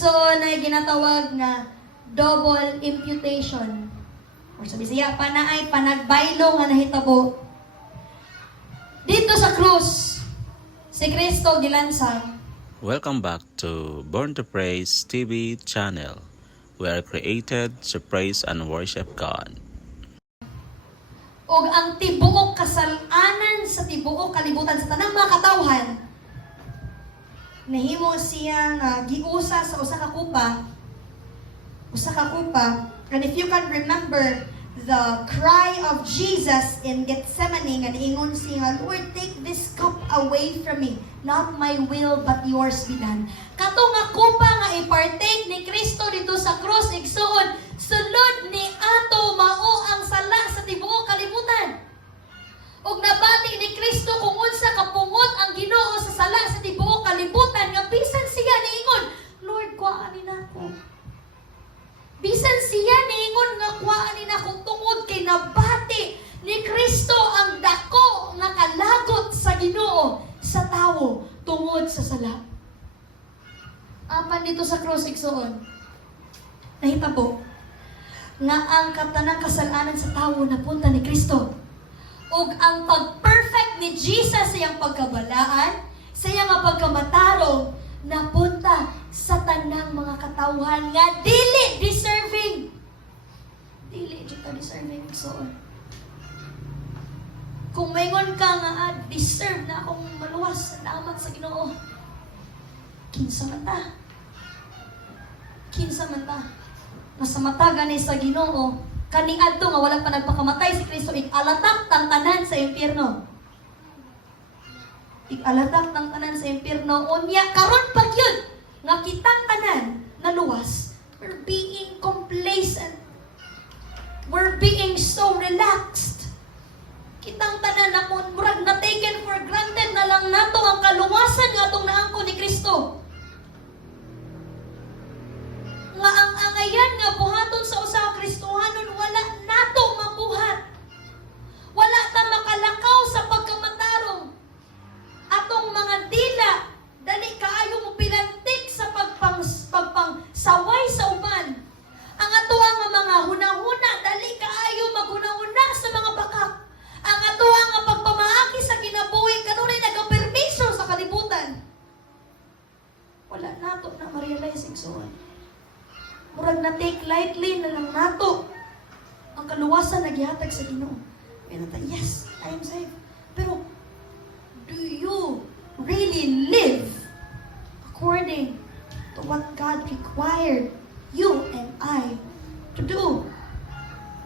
igsoon ay ginatawag na double imputation. Or sabi siya, panaay panagbaylo nga nahitabo. Dito sa krus, si Kristo gilansang. Welcome back to Born to Praise TV channel. We are created to praise and worship God. Og ang tibuok kasalanan sa tibuok kalibutan sa tanang mga katawhan, nahimo siyang giusa sa usa ka kupa. And if you can remember the cry of Jesus in Gethsemane, nga niingon siya, Lord, take this cup away from me. Not my will, but yours be done. Kato nga kupa nga i-partake ni Kristo dito sa cross, igsoon, sulod ni ato mao ang sala sa tibuok kalibutan. Og nabati ni Kristo kung unsa kapungot ang Ginoo sa sala sa tibuok kalibutan, nga bisan siya niingon, Lord, kuhaan ni nako. Bisan siya niingon nga kuhaan ni nako tungod kay nabati ni Kristo ang dako nga kalagot sa Ginoo sa tawo tungod sa sala. Apan dito sa cross igsoon, nahitabo nga ang katanang kasalanan sa tawo napunta ni Kristo. Ug ang pag-perfect ni Jesus sa iyang pagkabalaan, sa iyang pagkamatarong, napunta sa tanang mga katawhan nga dili deserving. Dili dito deserving igsoon. Kung mayingon ka nga deserve na akong maluwas sa damat sa Ginoo, kinsa man ta? Kinsa man ta? Nasa mata gani sa Ginoo, kaning adto nga wala pa nagpakamatay si Kristo, igalatak tang tanan sa impyerno. Igalatak tang tanan sa impyerno. Unya karon pag yun nga kitang tanan naluwas, we're being complacent. We're being so relaxed. Kitang tanan na kung murag na taken for granted na lang nato ang kaluwasan nga atong naangko ni Kristo. Nga ang angayan nga buhaton sa usa ka Kristohanon wala nato mabuhat. Wala ta makalakaw sa pagkamatarong. Atong mga dila dali kaayo mo pilantik sa pagpangsaway sa uban. Ang atoa nga mga hunahuna dali kaayo maghunahuna sa mga bakak. Ang atoa nga pagpamaaki sa kinabuhi kanunay nagapermiso sa kalibutan. Wala nato na ma-realize igsoon. Murag na take lightly na lang nato ang kaluwasan na gihatag sa Ginoo. Yes, I am saved. Pero do you really live according to what God required you and I to do?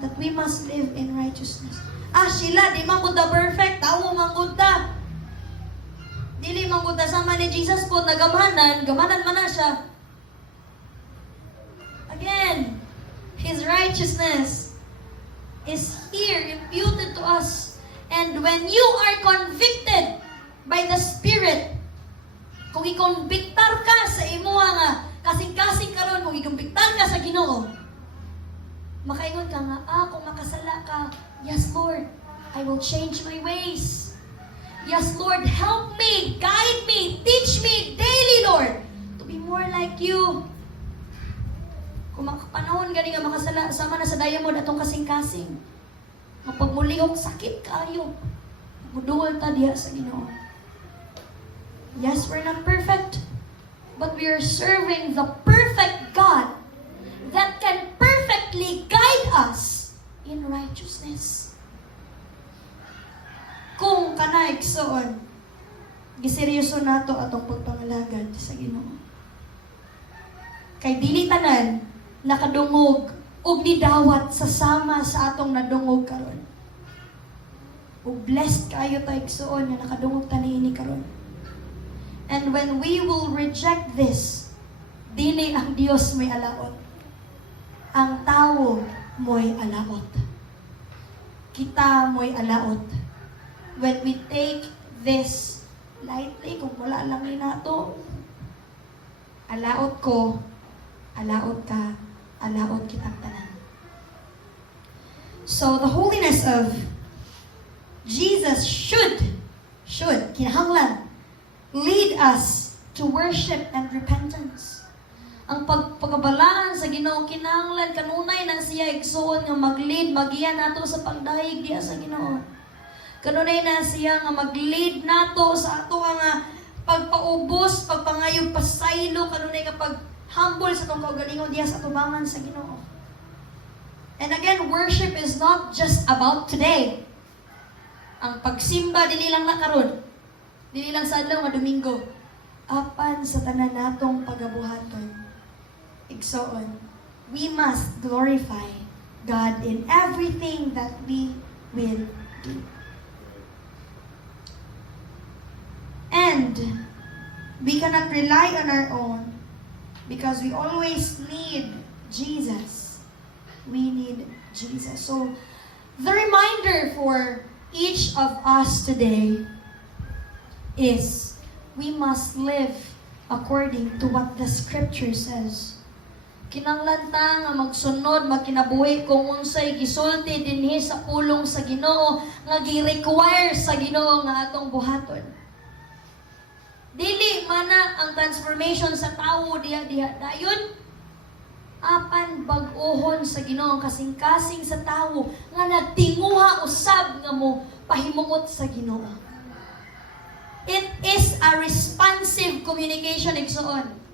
That we must live in righteousness. Sila, di man gud perfect, tawo man gud ta. Dili man gud sama ni Jesus po nagamanan man na siya. Again, His righteousness is here imputed to us. And when you are convicted by the Spirit, kung ikombiktar ka sa imuha nga kasing-kasing karon, kung ikombiktar ka sa Ginoo, makaingon ka nga, kung makasala ka, yes Lord, I will change my ways. Yes Lord, help me, guide me, teach me daily, Lord, to be more like you. Kung makapanahon gani nga makasala, sama na sa diamond atong kasing-kasing. Mapagmuliok sakit kayo. Muduol ta diha sa Ginoo. Yes, we're not perfect, but we are serving the perfect God that can perfectly guide us in righteousness. Kung kana igsoon, giseryoso nato atong pagpangalagad sa Ginoo. Kay dili tanan nakadungog ug nidawat sa sama sa atong nadungog karon. Ug blessed kayo ta igsoon nga nakadungog ta niini karon. And when we will reject this, dili ang Dios may alaot. Ang tawo mo'y alaot. Kita mo'y alaot. When we take this lightly, kung wala lang ni nato, alaot ko, alaot ka, alaot kitang tanan. So the holiness of Jesus should kinahanglan lead us to worship and repentance. ang pagkabalaan sa Ginoo kinahanglan kanunay na siya igsuon nga mag-lead magiya nato sa pagdayeg diha sa Ginoo. Kanunay na siya nga mag-lead nato sa ato nga pagpaubos, pagpangayog pasaylo, kanunay nga pag-humble sa tong kaugalingon diha sa tubangan sa Ginoo. And again, worship is not just about today. Ang pagsimba dili lang na karon. Dili lang sa adlaw nga Domingo. Apan sa tanan natong pagabuhaton. Igsoon, we must glorify God in everything that we will do. And we cannot rely on our own because we always need Jesus. We need Jesus. So, the reminder for each of us today is we must live according to what the scripture says. Kinahanglan ta nga magsunod, magkinabuhi kung unsay gisulti dinhi sa pulong sa Ginoo nga gi-require sa Ginoo nga atong buhaton. Dili mana ang transformation sa tawo diha dayon apan bag-ohon sa Ginoo kasing-kasing sa tawo nga nagtinguha usab nga mo pahimuot sa Ginoo. It is a responsive communication igsoon.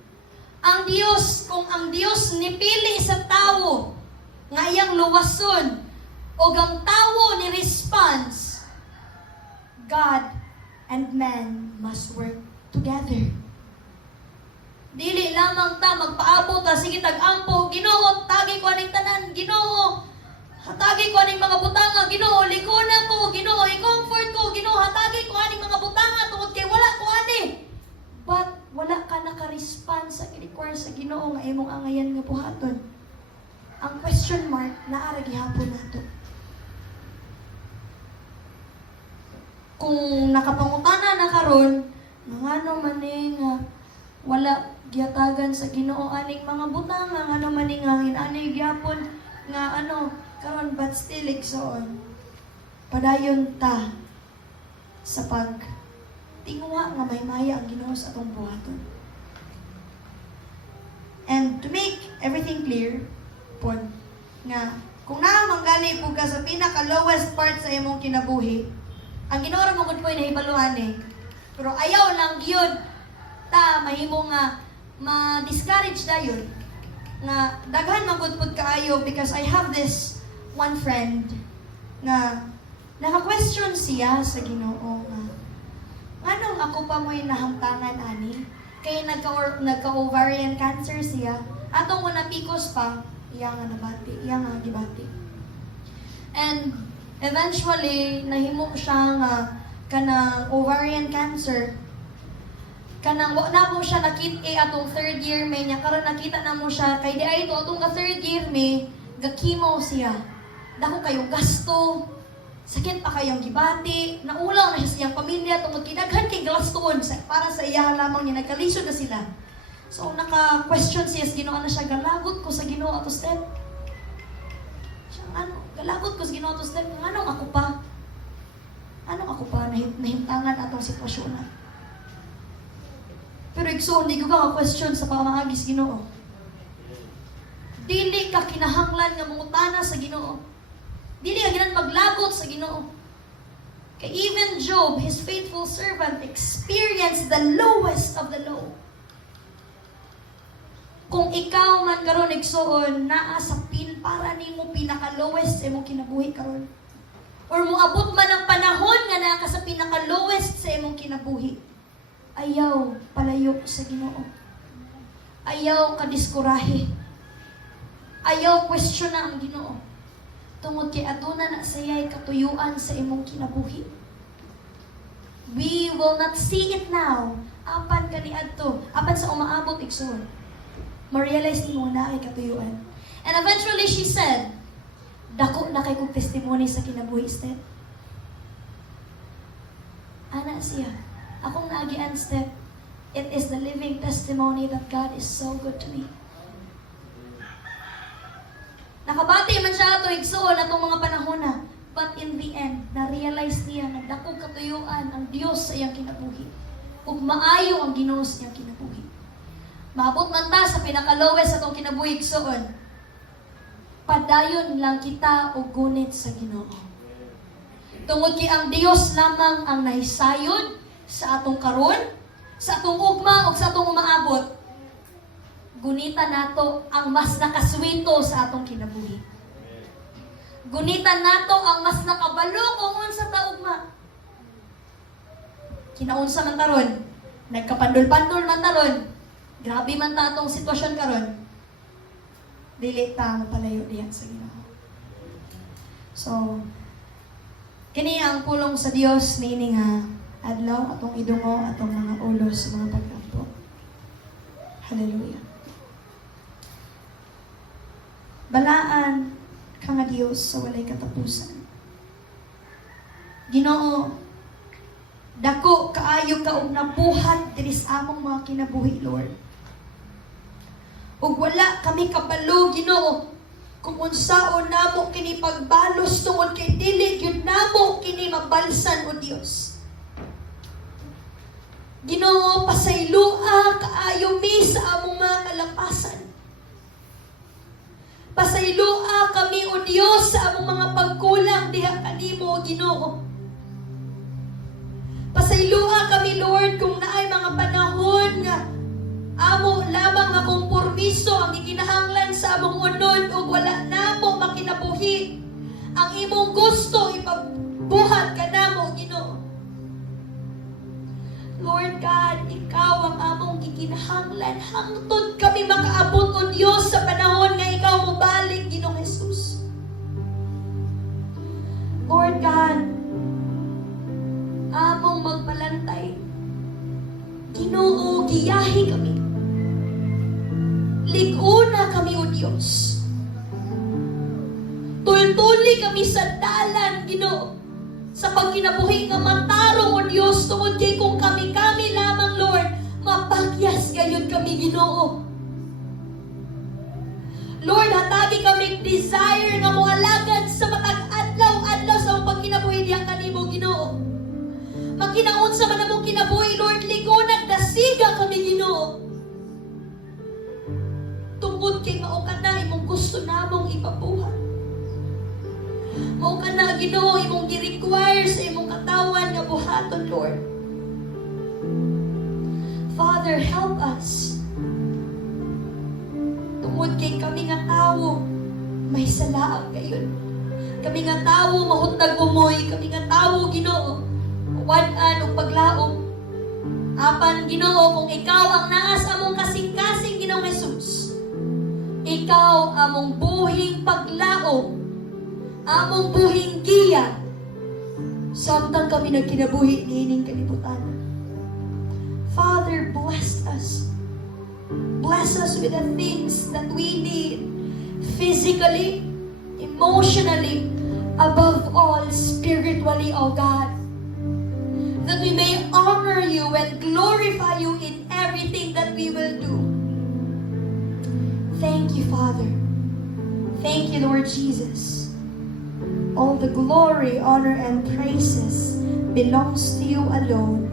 Ang Dios, kung ang Dios nipili sa tawo nga iyang luwason o ang tawo ni response, God and man must work together. Dili lamang ta magpaabot ta sige tag-ampo, Ginoo, tagi ko aning tanan, Ginoo. Hatagi ko aning mga butanga, Ginoo, likona ko, Ginoo, i-comfort ko, Ginoo, hatagi ko aning mga butanga tungod kay wala ko ani. But wala ka naka-respond sa i-require sa Ginoo nga imong angayan nga buhaton. Ang question mark naa ra gihapon nato. Kung nakapangutana na karon, ngano man nga wala giyatagan sa Ginoo aning mga butanga, ngano man nga hinanay gihapon nga karon but still igsoon. Padayon ta sa tinguha nga may maya ang Ginoo sa atong buhaton. And to make everything clear, nga kung naamanggali po ka sa pinaka-lowest part sa imong kinabuhi, ang Ginoo ra mo gud ko'y nahibaluhan eh. Pero ayaw lang gyud ta mahimo nga ma-discourage dayon nga daghan man gud pud kaayo because I have this one friend nga naka-question siya sa Ginoo nga anong ako pa mo'y nahamtangan ani? Kaya nagka-ovarian cancer siya. Atong una pikos pa, iya nga nabati, iya nga gibati. And eventually, nahimo siya nga kanang ovarian cancer. Kanang na mo siya nakita atong third year may niya. Karon nakita na mo siya, kay di ay ito, atong third year may ga-chemo siya. Dako kayo gasto, sakit pa kayong gibati, naulaw na siya siyang pamilya, tungod kinaghan kay gastuon para sa iya lamang niya, nagkalisod na sila. So, naka-question siya sa Ginoo na siya, galagot ko sa Ginoo ato step. Siya, galagot ko sa Ginoo ato step, anong ako pa? Anong ako pa, nahimtangan atong sitwasyon na. Pero igsoon, di ko ka-question sa pamahagis Ginoo. Dili ka kinahanglan nga mungutana sa Ginoo. Dili ka ginan maglagot sa Ginoo. Kay even Job, his faithful servant, experienced the lowest of the low. Kung ikaw man karon igsoon naa sa para nimo pinaka-lowest sa imong kinabuhi karon. Or moabot man ang panahon nga naa ka sa pinaka-lowest sa imong kinabuhi. Ayaw palayo sa Ginoo. Ayaw ka diskurahe. Ayaw question na ang Ginoo. Tungod kay aduna na sayay katuyuan sa imong kinabuhi. We will not see it now. Apan kaniadto, apan sa umaabot igsoon. Ma-realize nimo na ay katuyuan. And eventually she said, dako na kay kong testimony sa kinabuhi step. Ana siya, akong naagian step. It is the living testimony that God is so good to me. Nakabati man siya ito igsoon atong mga panahon na. But in the end, na-realize niya na dakog katuyuan ang Diyos sa iyang kinabuhi. Ug maayo ang Ginoo sa iyang kinabuhi. Maabot man ta sa pinakalowes atong kinabuhi igsoon. Padayon lang kita og gunit sa Ginoo. Tungod kay ang Dios lamang ang nahisayod sa atong karon, sa atong ugma ug sa atong umaabot. Gunitan nato ang mas nakaswito sa atong kinabuhi. Gunitan nato ang mas nakabalo kung unsa ta ugma. Kinaunsa man taron, nagkapandol-pandol man taron. Grabe man ta atong sitwasyon karon. Dili ta mapalayo diyan sa Ginoo. So, kini ang pulong sa Dios niini nga adlaw atong idungo atong mga ulos sa mga pagkampo. Hallelujah. Balaan ka nga Dios sa walay katapusan. Ginoo, dako kaayo ka og nabuhat diri sa among mga kinabuhi, Lord. Ug wala kami kabalo, Ginoo, kung unsaon namo kini pagbalos tungod kay dili gyud namo kini mabalsan, o Dios. Ginoo, pasaylua kaayo mi sa among mga kalapasan. Pasaylua kami, o Dios, sa among mga pagkulang diha kanimo, o Ginoo. Pasaylua kami, Lord, kung naay mga panahon nga amo lamang nga kompormiso ang gikinahanglan sa among unod ug wala namo makinabuhi ang imong gusto ipabuhat kanamo, Ginoo. Lord God, ikaw ang among gikinahanglan hangtod kami makaabot, o Dios, sa panahon nga ikaw mobalik, Ginoong Jesus. Lord God, among magpalantay, Ginoo, giyahi kami. Liguna kami, o Diyos. Tultuli kami sa dalan, Ginoo, sa pagkinabuhi nga matarong, o Diyos, tungod kay kung kami lamang, Lord, mapakyas gayon kami, Ginoo. Lord, hatagi kami desire nga moalagad sa matag adlaw-adlaw sa among pagkinabuhi diyang kanimo, Ginoo. Magkinaon sa manamong kinabuhi, Lord, ligunag dasiga kami, Ginoo. Tungod kay mao ka na imong gusto namong ipabuhat. Mao ka na, Ginoo, imong gi-require sa imong katawan nga buhaton, Lord. Father, help us. Tungod kay kami nga tawo, may salaang gayon. Kami nga tawo mahutag umoy, kami nga tawo, Ginoo, wad-an ug paglaom. Apan, Ginoo, kung ikaw ang naas among kasing-kasing, Ginoong Jesus, ikaw among buhing paglaom, among buhing giya, samtang kami nagkinabuhi niining kalibutan. Father, bless us. Bless us with the things that we need, physically, emotionally, above all, spiritually, O God. That we may honor you and glorify you in everything that we will do. Thank you, Father. Thank you, Lord Jesus. All the glory, honor, and praises belongs to you alone.